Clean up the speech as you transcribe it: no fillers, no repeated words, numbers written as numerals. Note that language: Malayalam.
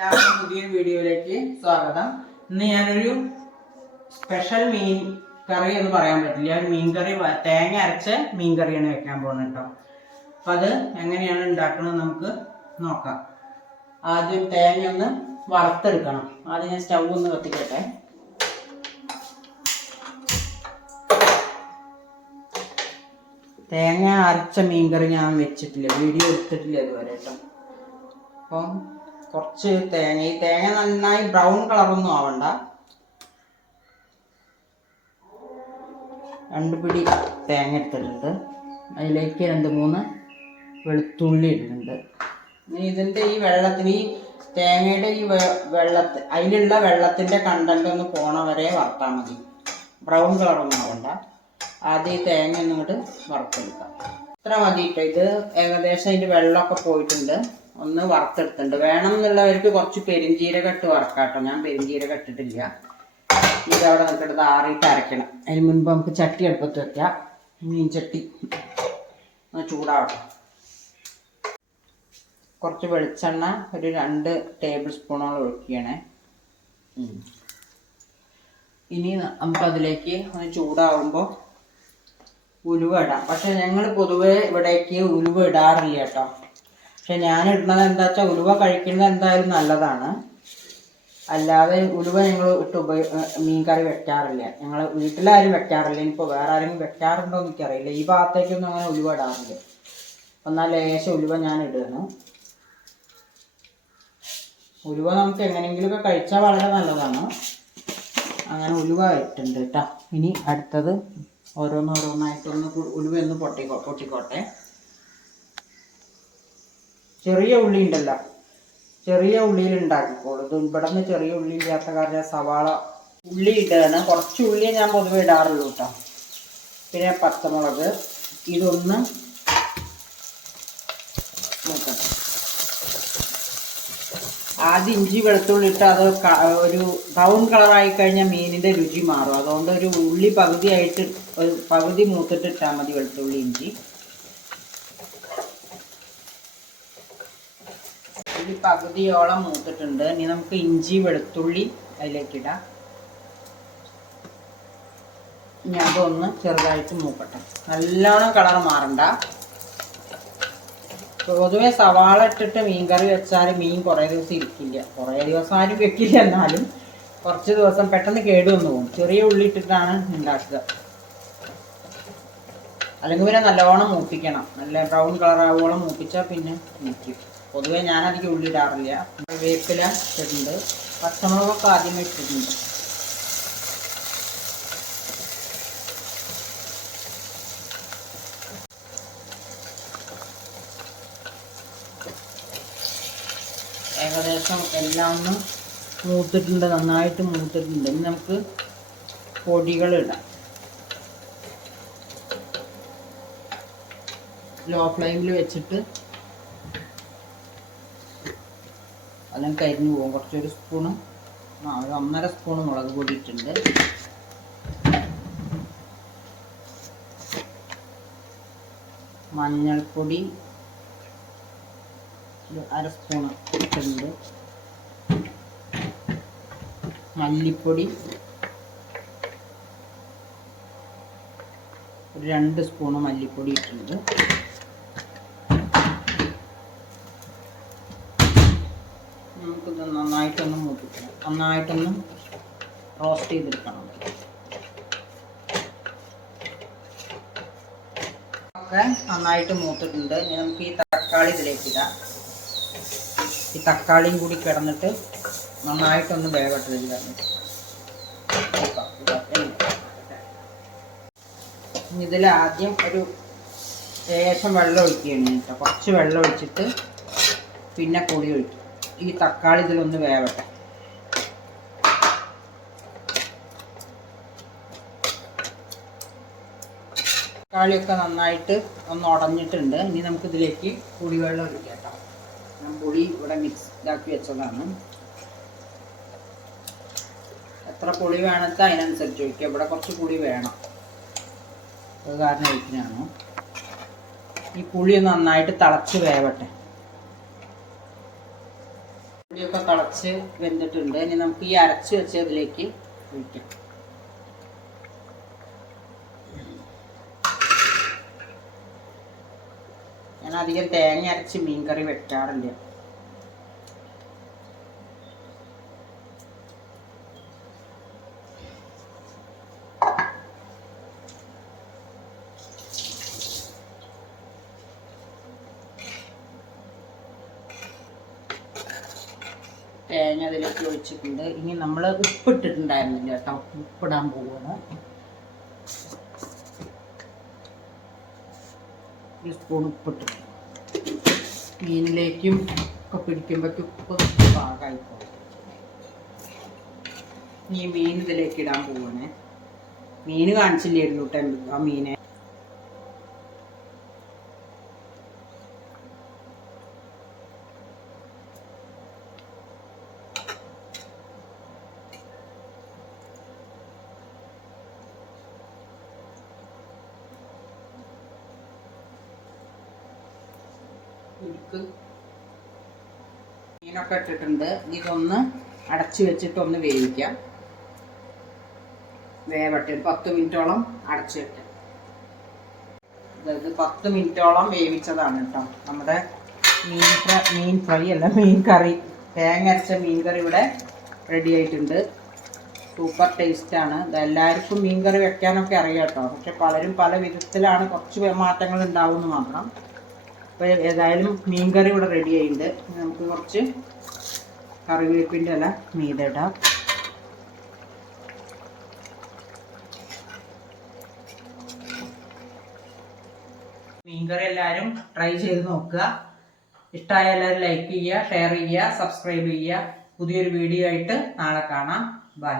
എല്ലാവർക്കും പുതിയൊരു വീഡിയോയിലേക്ക് സ്വാഗതം. ഇന്ന് ഞാനൊരു സ്പെഷ്യൽ മീൻ കറി എന്ന് പറയാൻ പറ്റില്ല, ഒരു മീൻ കറി, തേങ്ങ അരച്ച മീൻ കറിയാണ് വെക്കാൻ പോകുന്നത് കേട്ടോ. അപ്പം അത് എങ്ങനെയാണ് ഉണ്ടാക്കുന്നത് നമുക്ക് നോക്കാം. ആദ്യം തേങ്ങ ഒന്ന് വറുത്തെടുക്കണം. ആദ്യം ഞാൻ സ്റ്റൗ ഒന്ന് കത്തിക്കട്ടെ. തേങ്ങ അരച്ച മീൻ കറി ഞാൻ വെച്ചിട്ടില്ല, വീഡിയോ എടുത്തിട്ടില്ല ഇതുവരെ കേട്ടോ. അപ്പം കുറച്ച് ഈ തേങ്ങ നന്നായി ബ്രൗൺ കളറൊന്നും ആവണ്ട. 2 പിടി തേങ്ങ എടുത്തിട്ടുണ്ട്. അതിലേക്ക് 2-3 വെളുത്തുള്ളി ഇടുന്നുണ്ട്. ഇതിൻ്റെ ഈ വെള്ളത്തിന്, ഈ തേങ്ങയുടെ ഈ അതിലുള്ള വെള്ളത്തിൻ്റെ കണ്ടന്റ് ഒന്ന് പോണ വരെ വറുത്താൽ മതി. ബ്രൗൺ കളറൊന്നും ആവണ്ട. ആദ്യം ഈ തേങ്ങ ഒന്നും ഇങ്ങോട്ട് വറുത്തെടുക്കാം. ഇത്ര മതി കേട്ടോ. ഇത് ഏകദേശം അതിൻ്റെ വെള്ളമൊക്കെ പോയിട്ടുണ്ട്. ഒന്ന് വറുത്തെടുത്തിട്ടുണ്ട്. വേണം എന്നുള്ളവർക്ക് കുറച്ച് പെരിഞ്ചീരകം ഇട്ട് വറക്കാട്ടോ. ഞാൻ പെരിഞ്ചീരകം ഇട്ടിട്ടില്ല. ഇതവിടെ നിൽക്കുന്നത് ആറിയിട്ട് അരയ്ക്കണം. അതിന് മുൻപ് നമുക്ക് ചട്ടി അടുപ്പത്ത് വെക്കാം. മീൻ ചട്ടി ഒന്ന് ചൂടാവട്ടെ. കുറച്ച് വെളിച്ചെണ്ണ ഒരു 2 ടേബിൾ സ്പൂണോളം ഒഴിക്കണേ. ഇനി നമുക്കതിലേക്ക് ഒന്ന് ചൂടാവുമ്പോൾ ഉലുവ ഇടാം. പക്ഷെ ഞങ്ങൾ പൊതുവെ ഇവിടേക്ക് ഉലുവ ഇടാറില്ല കേട്ടോ. പക്ഷെ ഞാൻ ഇടുന്നത് എന്താ വെച്ചാൽ, ഉലുവ കഴിക്കുന്നത് എന്തായാലും നല്ലതാണ്. അല്ലാതെ ഉലുവ ഞങ്ങൾ മീൻ കറി വെക്കാറില്ല. ഞങ്ങൾ വീട്ടിലാരും വെക്കാറില്ല. ഇനിയിപ്പോൾ വേറെ ആരെങ്കിലും വെക്കാറുണ്ടോ എന്ന് എനിക്കറിയില്ല. ഈ ഭാഗത്തേക്കൊന്നും അങ്ങനെ ഉലുവ ഇടാറില്ല. എന്നാൽ ലേശം ഉലുവ ഞാൻ ഇടുന്നു. ഉലുവ നമുക്ക് എങ്ങനെയെങ്കിലുമൊക്കെ കഴിച്ചാൽ വളരെ നല്ലതാണ്. അങ്ങനെ ഉലുവ ഇട്ടുണ്ട് കേട്ടോ. ഇനി അടുത്തത് ഓരോന്നോരോന്നായിട്ടൊന്ന് ഉലുവ ഒന്ന് പൊട്ടിക്കോട്ടെ. ചെറിയ ഉള്ളി ഉണ്ടല്ലോ, ചെറിയ ഉള്ളിയിൽ ഉണ്ടാക്കിക്കോളൂ. ഇത് ഇവിടെ നിന്ന് ചെറിയ ഉള്ളി ഇല്ലാത്ത കാരണം സവാള ഉള്ളി ഇടുകയാണ്. കുറച്ച് ഉള്ളിയെ ഞാൻ പൊതുവെ ഇടാറുള്ളൂ കേട്ടോ. പിന്നെ പച്ചമുളക് ഇതൊന്ന് നോക്കട്ടെ. ആദ്യം ഇഞ്ചി വെളുത്തുള്ളി ഇട്ട് അത് ഒരു ബ്രൗൺ കളറായി കഴിഞ്ഞാൽ മീനിൻ്റെ രുചി മാറും. അതുകൊണ്ട് ഒരു ഉള്ളി പകുതി മൂത്തിട്ട് ഇട്ടാൽ മതി വെളുത്തുള്ളി ഇഞ്ചി. ഉള്ളി പകുതിയോളം മൂത്തിട്ടുണ്ട്. ഇനി നമുക്ക് ഇഞ്ചി വെളുത്തുള്ളി അതിലേക്കിടാം. ഇനി അതൊന്ന് ചെറുതായിട്ട് മൂക്കട്ടെ. നല്ലോണം കളർ മാറണ്ട. പൊതുവെ സവാള ഇട്ടിട്ട് മീൻ കറി വെച്ചാൽ മീൻ കുറേ ദിവസം ഇരിക്കില്ല. കുറേ ദിവസം ആരും വെക്കില്ല, എന്നാലും കുറച്ച് ദിവസം പെട്ടെന്ന് കേടുവന്നു പോകും. ചെറിയ ഉള്ളി ഇട്ടിട്ടാണ് ഉണ്ടാക്കുക. അല്ലെങ്കിൽ പിന്നെ നല്ലോണം മൂപ്പിക്കണം. നല്ല ബ്രൗൺ കളർ ആവുകയോളം മൂപ്പിച്ചാൽ പിന്നെ മൂപ്പിക്കും. പൊതുവെ ഞാനധികം ഉള്ളി ഇടാറില്ല. വേപ്പില ഇട്ടിട്ടുണ്ട്. പച്ചമുളകൊക്കെ ആദ്യമേ ഇട്ടിട്ടുണ്ട്. ഏകദേശം എല്ലാം ഒന്ന് മൂത്തിട്ടുണ്ട്, നന്നായിട്ട് മൂത്തിട്ടുണ്ട്. ഇനി നമുക്ക് പൊടികൾ ഇടാം. ലോ ഫ്ലെയിമിൽ വെച്ചിട്ട് അല്ലെങ്കിൽ കരിഞ്ഞു പോകും. കുറച്ചൊരു സ്പൂണ്, ഒരു 1.5 സ്പൂണ് മുളക് പൊടി ഇട്ടിട്ടുണ്ട്. മഞ്ഞൾപ്പൊടി ഒരു 1/2 സ്പൂണ് ഇട്ടിട്ടുണ്ട്. മല്ലിപ്പൊടി ഒരു 2 സ്പൂണ് മല്ലിപ്പൊടി ഇട്ടിട്ടുണ്ട്. നമുക്കിത് നന്നായിട്ടൊന്ന് മൂപ്പിക്കണം. നന്നായിട്ടൊന്ന് റോസ്റ്റ് ചെയ്തെടുക്കണം. ഒക്കെ നന്നായിട്ട് മൂത്തിട്ടുണ്ട്. ഇനി നമുക്ക് ഈ തക്കാളി ഇതിലേക്ക് ഇടാം. ഈ തക്കാളിയും കൂടി കിടന്നിട്ട് നന്നായിട്ടൊന്ന് വേവട്ടെ. ഇതിൽ ആദ്യം ഒരു ലേശം വെള്ളം ഒഴിക്കുകയാണ് കേട്ടോ. കുറച്ച് വെള്ളം ഒഴിച്ചിട്ട് പിന്നെ പുളി ഒഴിക്കും. ഈ തക്കാളി ഇതിലൊന്ന് വേവട്ടെ. തക്കാളിയൊക്കെ നന്നായിട്ട് ഒന്ന് ഉടഞ്ഞിട്ടുണ്ട്. ഇനി നമുക്കിതിലേക്ക് പുളിവെള്ളം ഒഴിക്കാം കേട്ടോ. ഞാൻ പുളി ഇവിടെ മിക്സ് ഇതാക്കി വെച്ചതാണ്. എത്ര പുളി വേണമെങ്കിൽ അതിനനുസരിച്ച് ഒഴിക്കുക. ഇവിടെ കുറച്ച് പുളി വേണം, അത് കാരണം ഒഴിക്കുന്നതാണ്. ഈ പുളി നന്നായിട്ട് തിളച്ച് വേവട്ടെ. പുളിയൊക്കെ തിളച്ച് വെന്തിട്ടുണ്ട്. ഇനി നമുക്ക് ഈ അരച്ച് വെച്ചതിലേക്ക് ഒഴിക്കാം. ഞാൻ അധികം തേങ്ങ അരച്ച് മീൻകറി വെക്കാറില്ല. തേങ്ങ അതിലേക്ക് ഒഴിച്ചിട്ടുണ്ട്. ഇനി നമ്മൾ ഉപ്പിട്ടിട്ടുണ്ടായിരുന്നില്ല കേട്ടോ, ഉപ്പിടാൻ പോവുകയാണ്. ഒരു സ്പൂൺ ഉപ്പിട്ട് മീനിലേക്കും ഒക്കെ പിടിക്കുമ്പോഴേക്കും ഉപ്പ് പാകമായി പോകും. ഈ മീൻ ഇതിലേക്ക് ഇടാൻ പോവുകയാണ്. മീൻ കാണിച്ചില്ലായിരുന്നു കേട്ടോ, ആ മീനെ മീനൊക്കെ ഇട്ടിട്ടുണ്ട്. ഇതൊന്ന് അടച്ചു വെച്ചിട്ടൊന്ന് വേവിക്കാം. വേവട്ടെ, 10 മിനിറ്റോളം അടച്ചു വെക്കാം. അതായത് 10 മിനിറ്റോളം വേവിച്ചതാണ് കേട്ടോ നമ്മുടെ മീൻ ഫ്രൈ അല്ല, മീൻ കറി, തേങ്ങ അരച്ച മീൻ കറി ഇവിടെ റെഡി ആയിട്ടുണ്ട്. സൂപ്പർ ടേസ്റ്റാണ്. ഇതെല്ലാവർക്കും മീൻ കറി വെക്കാനൊക്കെ അറിയാം കേട്ടോ. പക്ഷെ പലരും പല വിധത്തിലാണ്, കുറച്ച് മാറ്റങ്ങൾ ഉണ്ടാവുമെന്ന് മാത്രം. അപ്പോൾ ഏതായാലും മീൻ കറി ഇവിടെ റെഡി ആയിട്ടുണ്ട്. നമുക്ക് കുറച്ച് കറിവേപ്പിൻ്റെ ഇല മീതെ ഇടാം. മീൻകറി എല്ലാവരും ട്രൈ ചെയ്ത് നോക്കുക. ഇഷ്ടമായ എല്ലാവരും ലൈക്ക് ചെയ്യുക, ഷെയർ ചെയ്യുക, സബ്സ്ക്രൈബ് ചെയ്യുക. പുതിയൊരു വീഡിയോ ആയിട്ട് നാളെ കാണാം. ബൈ.